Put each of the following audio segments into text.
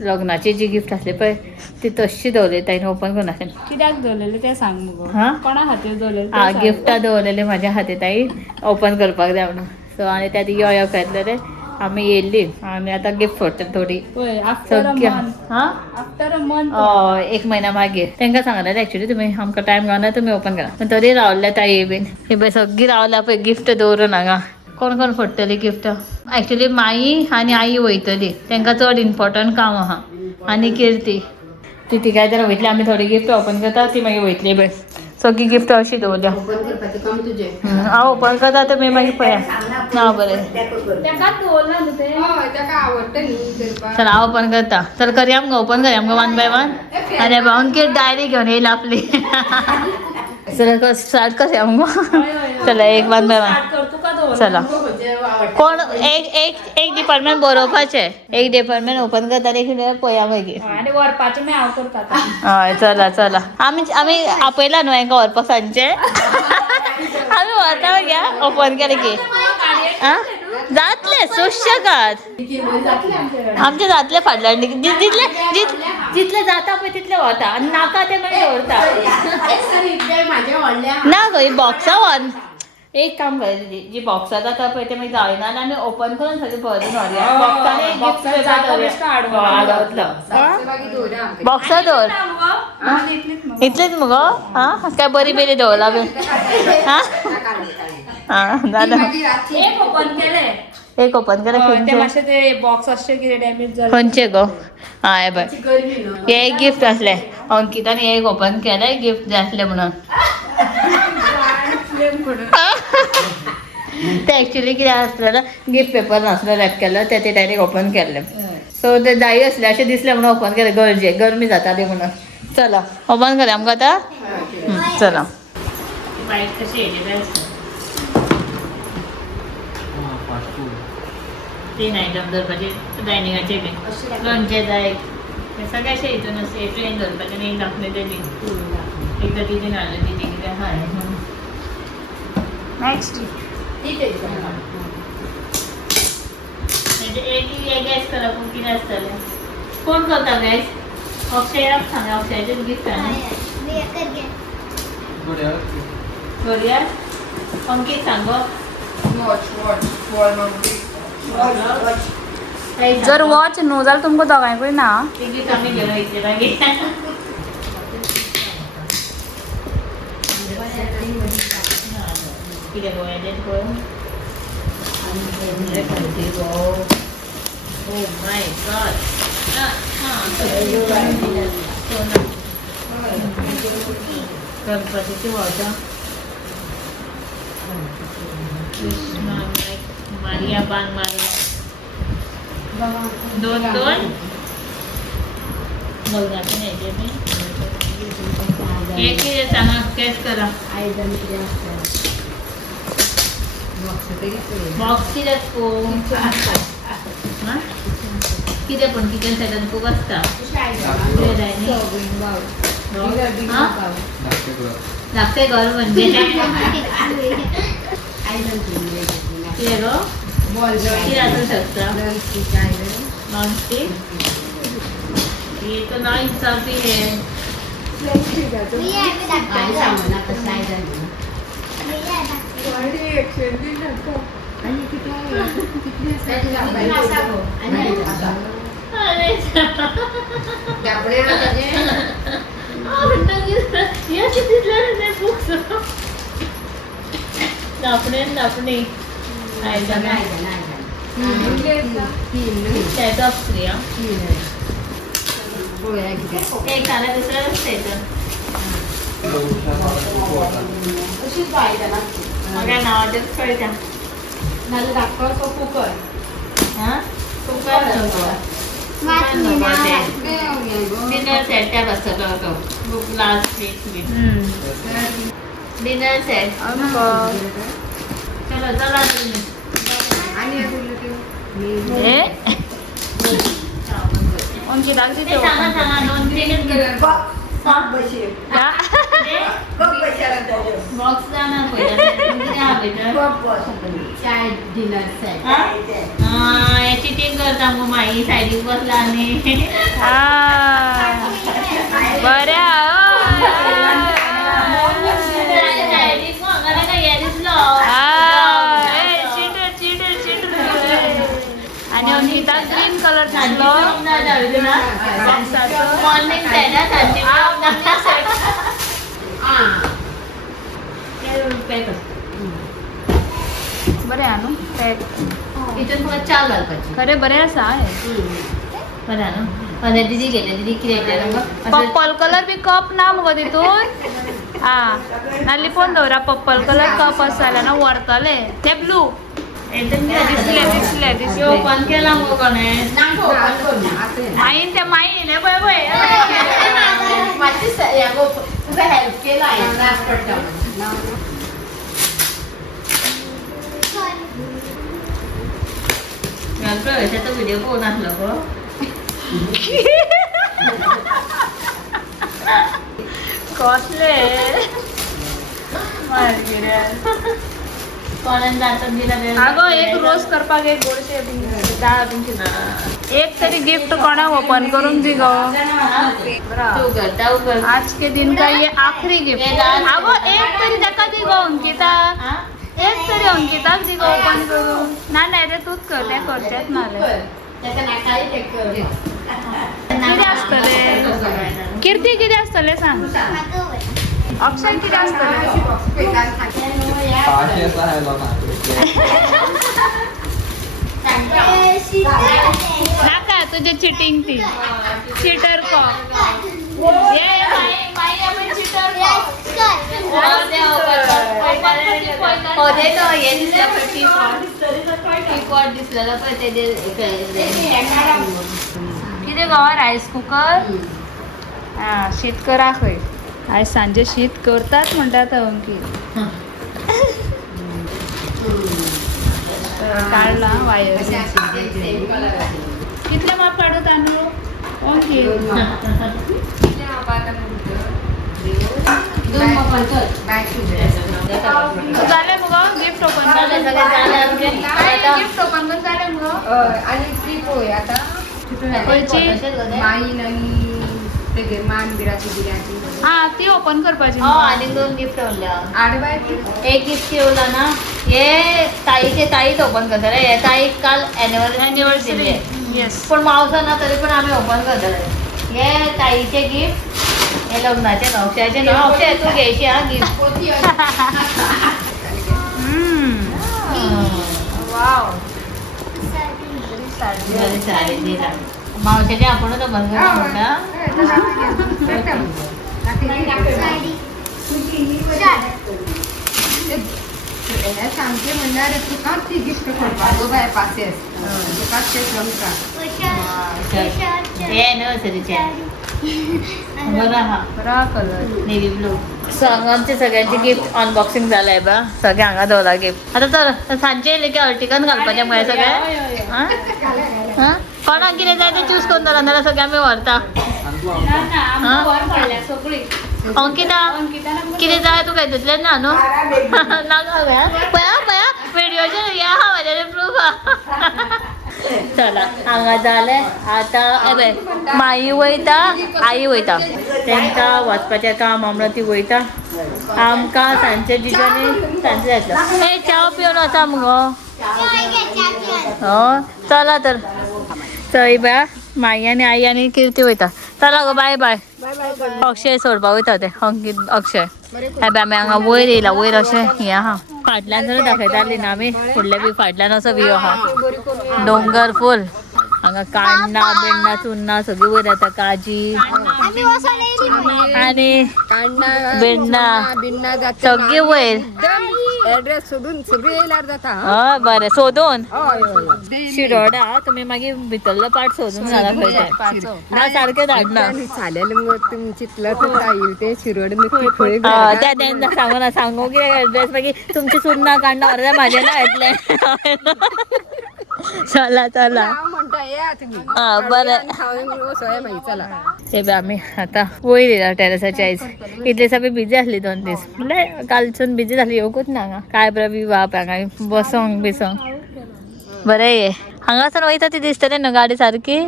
लग्नाची जी गिफ्ट असले पळय ती तशी दवरली ताईन ओपन करून नासलें. कित्याक दवरलेले ते सांग मगो. हां कोणा खातीर दवरलेले हां गिफ्टां दवरलेले म्हाज्या खातीर ताई ओपन करपाक जाय म्हणून. सो आनी त्या यो यो घेतलेले आमी येयल्ली आनी आतां गिफ्ट फोडटा थोडी आफ्टर अ मंथ. हां आफ्टर अ मंथ. हय 1 म्हयन्या मागीर तांकां सांगलेलें एक्चुली तुमी आमकां टायम गावना तुमी ओपन करा पूण तरी रावल्ले ताई बीन ही पळय सगळीं रावल्या पळय गिफ्ट दवरून हांगा. कोण कोण फोडटली गिफ्ट एक्चुली माई आनी आई वयतली तांकां चड इम्पॉर्टंट काम आहा आनी किर्ती ती काय तर वयतली आमी थोडी गिफ्ट ओपन करता ती मागीर वयतली पळय सगळी गिफ्ट अशी दवरल्या. हांव ओपन करता तुमी मागीर पळया. हां बरें चल हांव ओपन करता. चल करया मगो ओपन करया मगो 1 बाय 1. अरे भाऊन डायरी घेवन येयला आपली. चल स्टार्ट करया मगो. चला 1 1 बाय 1 चला. कोण एक डिपार्टमेंट बरोवपाचें एक डिपार्टमेंट ओपन करता एक पळया मागीर. आनी व्हरपाचें मागीर हांव करता. हय चला चला आमी आपयला न्हू हांकां व्हरपाक सांजचें. आमी व्हरता मागीर ओपन केलें की आं जातलें सुशेगाद आमचें जातलें फाटल्यान जितलें जाता पळय तितलें व्हरता आनी नाका तें मागीर दवरता. ना गो ही बॉक्सां व्हर. एक काम कर जी बॉक्सां जाता पळय तें मागीर जायना आनी आमी ओपन करून सगळें भरून व्हरया. बॉक्सां दवर इतलेंच मगो. हां काय बरी बरी दवरला बी. हां हां जालें. एक ओपन केलें. एक ओपन केलें मातशें ते बॉक्स अशें कितें डॅमेज जालें. खंयचे गो. हां हे बरें हे एक गिफ्ट आसलें अंकितान एक ओपन केलें गिफ्ट जाय आसलें म्हणून. ते एक्चुली कितें आसलें गिफ्ट पेपर नासलो रॅप केल्लो ते डायरेक्ट ओपन केल्लें. सो ते जाय आसलें अशें दिसलें म्हणून ओपन केलें गरमी जाताली म्हणून. चला ओपन करया आमकां आतां. चला बायक कशी येयली 3 आयटम दवरपाचे डायनिंगाचे बी लोणचें जाय सगळें अशें हितून प्लेन दवरपाचें आनी एक धाकणें तेजी एकदां तिजेन हाडलें तिजें कितें हाय नेक्स्ट एक गॅस करा पूण कितें आसतलें कोण करता गॅस अक्षयाक सांग अक्षयाचें गिफ्ट घडयाळ अंकीत सांग जर वॉच न्हू जाल्यार तुमकां दोगांयकूय ना. गिफ्ट आमी घेवन वयतली मागीर. कितें गो हेजें पळय ओ माय गॉड. गणपतीची वॉचा कृष्णा मारिया बांग मारिया 2 लग्नाचे न्यायचे मी एक कितें सांगा कॅश करा. बॉक्स कित्याक कितें पण किचन सेटान खूब आसता. धाकटें घर म्हणजे कितें गो कितें आसूं शकता. नॉनस्टिक ये तो ना इंसाफी है. नापणे त्याचा स्त्रिया एक झाला दुसरा रस्त्याचं माझ्या नावाचेच कळत्या नालं दाखवा तो कुकर. हां कुकर डिनर सेट त्या बसतो तो लास्ट वीक डिनर सेट. चलो चला बॉक्स जाणार चाय डिनर सेट चिटिंग करता मग माई सायडीक बसला आणि बऱ्या आणि अंकिता ग्रीन कलर मॉर्निंग बरे आणू इथून मला चार घालपाची खरे बरे असा आहे बरं ना आणि दिदी गेले दिदी किती पप्पल कलर बी कप ना मगो तितून नाली पण दवरा पप्पल कलर कप आसले ना व्हरतले ते ब्लू दिसले दिसले दिसले ओपन केला मग कोणे माईन ते माईन हे पळय पळय तुका हेल्प केला आहे ट्रान्सपोर्ट प्रवेशाचा व्हिडिओ कोण आणलं गो कसले कोणाला जातात दिला अगो एक रोज करपाक एक गोडशे एक तरी गिफ्ट कोणा ओपन करून दी गो तू करता उकर आज के दिन का ये आखरी गिफ्ट अगो एक तरी देखा दी गो अंकिता एक तरी अंकिताक दी गो ओपन करून ना नाही रे तूच कर ते करचेच ना किती असतले कीर्ती किती असतले सांग अक्षय किती असतले नाका तुझे चिटिंग ती चिटर को ये माई आपण चिटर किती गवा राईस कुकर शीत करा खंय आज सांजे शीत करतात म्हणटात अंकी काढला वायर कितले माप काढू तांदूळ अंकी झाले मग गिफ्ट ओपन गिफ्ट ओपन करून झाले मग आणि फ्री पोय आता खंयची माईन आणि तेगे मान बिराची बिराची ती ओपन करपाची आणि 2 गिफ्ट उरल्या आडवाय एक गिफ्ट ठेवला ना हे ताईचे ताईच ओपन करतले हे ताई काल एनिव्हर्सरी दिले येस पण मावसा ना तरी पण आम्ही ओपन करतले हे ताईचे गिफ्ट हे लग्नाचे अक्षयाचे ना अक्षय तू घ्यायची हा गिफ्ट वाव साडी दिला मावशाचे आपणच ओपन करतो मोठा सांगते म्हणणार तुका ती गिफ्ट करपा गो बाय पासेस तुका ते जमता हे एनिव्हर्सरीचे बघा हा बरा कलर नेव्ही ब्लू आमचे सगळ्यांचे गिफ्ट अनबॉक्सिंग झालंय बा सगळे हांगा दवरला गिफ्ट आता तर सांजे येयले की अर्टिकन घालपाचे मग सगळे कोणाक कितें जाय ते चूज करून दवरा नाल्यार सगळे आमी व्हरता अंकिता कितें जाय तुका हितूंतल्यान ना न्हू नाका पया पया व्हिडिओचेर या हा म्हाजे प्रूफ चला हांगा जालें आतां माई वयता आई वयता तेंकां वचपाचें काम आमला ती वयता आमकां सांजचे जिजांनी सांजचे जातलो हे च्या पिवन वचा मुगो चला तर चय बा माई आनी आई आनी कीर्ती वयता चला गो बाय बाय अक्षय सोडपाक वयता ते अंकीत अक्षय हे बी आमी हांगा वयर येयला वयर अशें हें आहा फाटल्यान जर दाखयताली ना आमी फुडल्या बी फाटल्यान असो व्यू आहा डोंगर फूल हांगा काण्णां बिण्णां चुन्नां सगळीं वयर येता काजी आनी बिण्णां सगळीं वयर एड्रेस सोडून सगळे येयल्यार जाता हय बरें सोदून शिरोडा तुमी मागीर भितरलो पार्ट सोदून घाला खंय ना सारकें धाडना चालेल मग तुम्ही चितलं तर येईल ते शिरोड नक्की खंय त्या तेन्ना सांगना सांगू कितें एड्रेस मागीर तुमची चुन्नां काण्णां अर्द्या म्हाजे ना येतले चला चला हांव म्हणटा या तुम्ही हा बरं सोय मागीर चला ते बी आम्ही आता वयर येयला टेरेसाच्या आयज इतले सगळे बिजी आसली 2 दीस म्हणल्यार कालसून बिजी जाली येवकूच ना हांगा काय बरं बी बाप हांगा बसोंक बिसोंक बरें ये हांगासून वयता ती दिसतली न्हू गाडी सारकी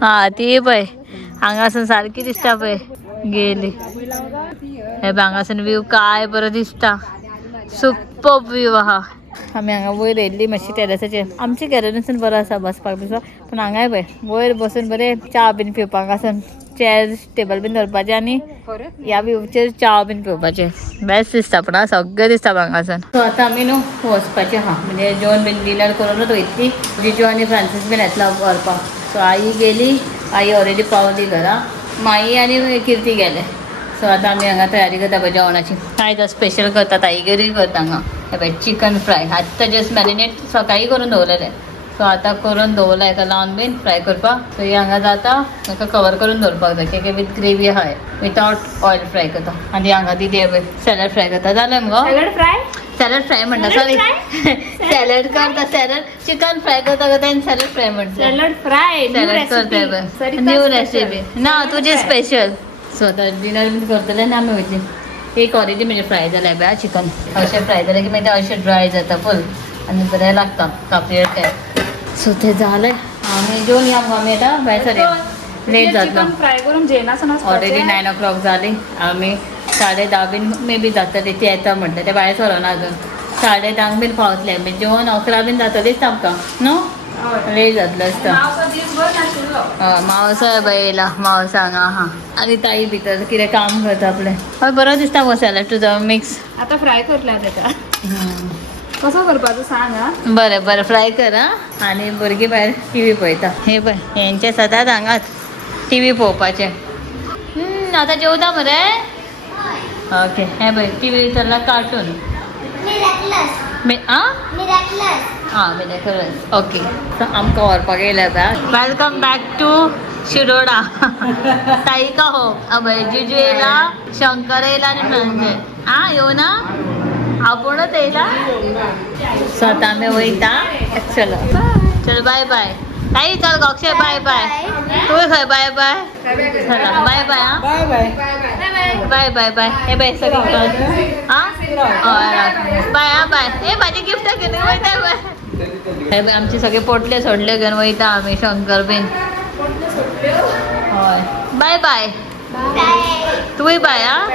हा ती पळय हांगासून सारकी दिसता पळय गेली हे पळय हांगासून व्यू काय बरो दिसता सुपर व्यू आहा आमी हांगा वयर येयल्ली मातशी टेरेसाचेर आमच्या घरानसून बरो आसा बसपाक बिसपाक पूण हांगाय पळय वयर बसून बरें च्या बीन पिवपाक आसून चेअर टेबल बीन दवरपाचें आनी ह्या व्यूचेर च्या बीन पिवपाचें बेस्ट दिसता पूण सगळें दिसता हांगासून सो आतां आमी न्हू वचपाचें आहा म्हणजे जेवण बीन डिनर करूनच वयतली जिजू आनी फ्रांसीस बीन येतलो व्हरपाक सो आई गेली आई ऑलरेडी पावली घरा माई आनी किर्ती गेले सो आतां आमी हांगा तयारी करता पळय जेवणाची आयज स्पेशल करता ताईगेरूय करता हांगा हे पळय चिकन फ्राय आतां जस्ट मॅरिनेट सकाळी करून दवरलेलें सो आतां करून दवरला हेका लावन बीन फ्राय करपाक सो हे हांगा जाता हेका कवर करून दवरपाक जाय कित्याक वीथ ग्रेवी आहाय विथआउट ऑयल फ्राय करता आनी हांगा ती सॅलड फ्राय करता जालें मुगो सॅलड फ्राय म्हणटा सॉरी सॅलड करता सॅलड चिकन फ्राय करता का तें सॅलड फ्राय म्हणटा सॅलड फ्राय सॅलड करता न्यू रेसिपी ना तुजी स्पेशल सो आतां डिनर बीन करतले आनी आमी वयतली एक ऑलरेडी म्हणजे फ्राय जालें बॅ चिकन अशें फ्राय जालें की मागीर अशें ड्राय जाता फूल आनी बरें लागता कापलेट ते सो तें जालें आमी जेवन या मुगो आमी आतां भायर सरया लेट जातलो चिकन फ्राय करून जेवणासून ऑलरेडी 9 o'clock जाली आमी 10:30 बीन मे बी जातली ती येता म्हटलें ते भायर सरोना अजून 10:30 बीन पावतले मागीर जेवण 11 बीन जातलीच आमकां न्हू लेट जातलो आसता मावसो बाय येयला मावसा हांगा आहा आनी ताई भितर कितें काम करता आपलें हय बरो दिसता गो सॅलड तुजो मिक्स आता फ्राय करला तेका कसो करपाचो सांग हा बरें बरें फ्राय कर आं आनी भुरगीं भायर टीव्ही पळयता हे पळय हेंचे सदांच हांगाच टीव्ही पळोवपाचें आतां जेवता मरे ओके हे पळय टीव्ही चल्ला कार्टून आं मिरेकलस ओके सो आमकां व्हरपाक येयल्या वेलकम बॅक टू शिरोडा ताईका हो अभय जिजू येयला शंकर येयला आनी फ्रांसे आं येवना आपुणूच येयला सो आतां आमी वयता चलो चल बाय बाय ताई चल अक्षय बाय बाय तूंय खंय बाय बाय चला बाय बाय आं बाय बाय बाय हे बाय सगळें आं हय बाय आं बाय हे म्हाजी गिफ्ट घेवन वयता बाय हे बाय आमचे सगळे पोटले सोडले घेवन वयता आमी शंकर बीन हय बाय बाय तूंय बाय आं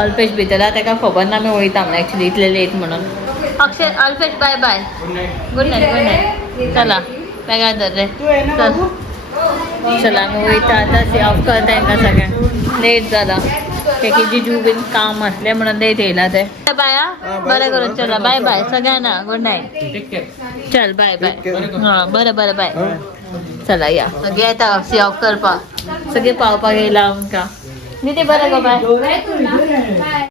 अल्पेश भितर आहा तेका खबर ना आमी वयता म्हणून एक्चुली इतले लेट म्हणून Akshay Alpesh bye bye good night चला बेगा धर रे चल चला आमी वयता आतां सी ऑफ करता तांकां सगळ्यांक लेट जाला तेकी जिजू बीन काम आसलें म्हणून लेट येयला ते बाय आं बरें करून चला बाय बाय सगळ्यांना गुड नायट चल बाय बाय हां बरें बरें बाय चला या सगळीं येता सी ऑफ करपाक सगळीं पावपाक येयला आमकां न्ही ते बरें गो बाय